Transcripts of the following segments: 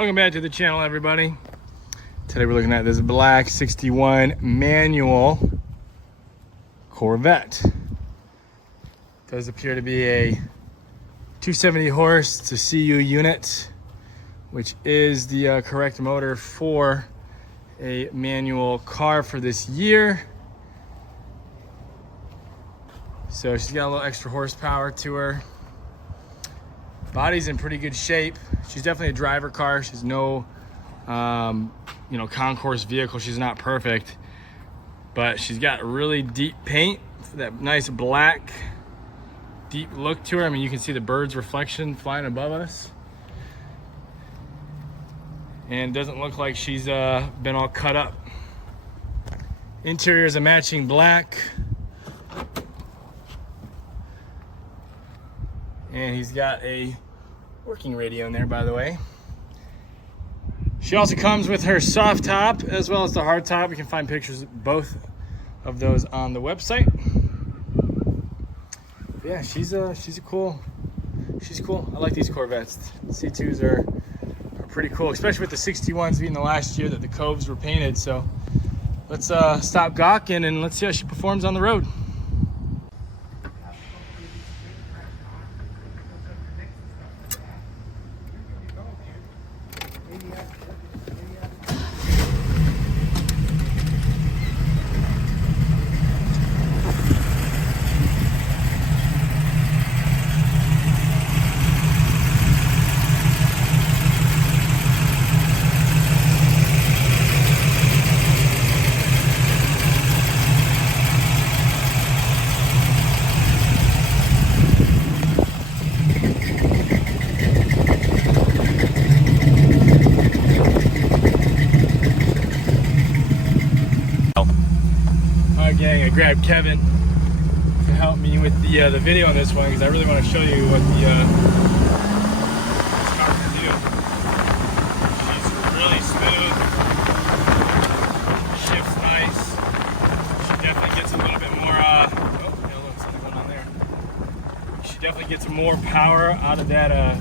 Welcome back to the channel, everybody. Today we're looking at this black 61 manual Corvette. Does appear to be a 270 horse. It's a CU unit, which is the correct motor for a manual car for this year. So she's got a little extra horsepower to her. Body's in pretty good shape. She's definitely a driver car. She's no, concourse vehicle. She's not perfect, but she's got really deep paint, that nice black, deep look to her. I mean, you can see the bird's reflection flying above us. And doesn't look like she's been all cut up. Interior is a matching black. And he's got a working radio in there, by the way. She also comes with her soft top as well as the hard top. You can find pictures of both of those on the website. But yeah, she's cool. I like these Corvettes. The C2s are pretty cool, especially with the 61s being the last year that the Coves were painted. So let's stop gawking and let's see how she performs on the road. Gang, I grabbed Kevin to help me with the video on this one because I really want to show you what this car can do. She's really smooth, shifts nice. She definitely gets a little bit more. Look, something going on there. She definitely gets more power out of that.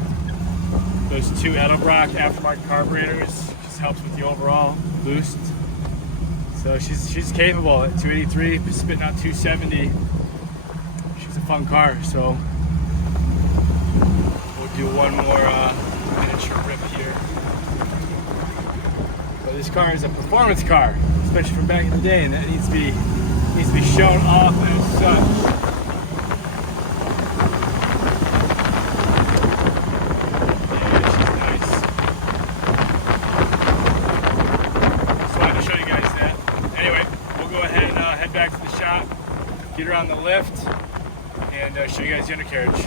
Those two Edelbrock aftermarket carburetors. Just helps with the overall boost. So she's capable at 283, spitting out 270. She's a fun car, so we'll do one more miniature rip here. But this car is a performance car, especially from back in the day, and that needs to be shown off as such. Back to the shop, get her on the lift, and show you guys the undercarriage.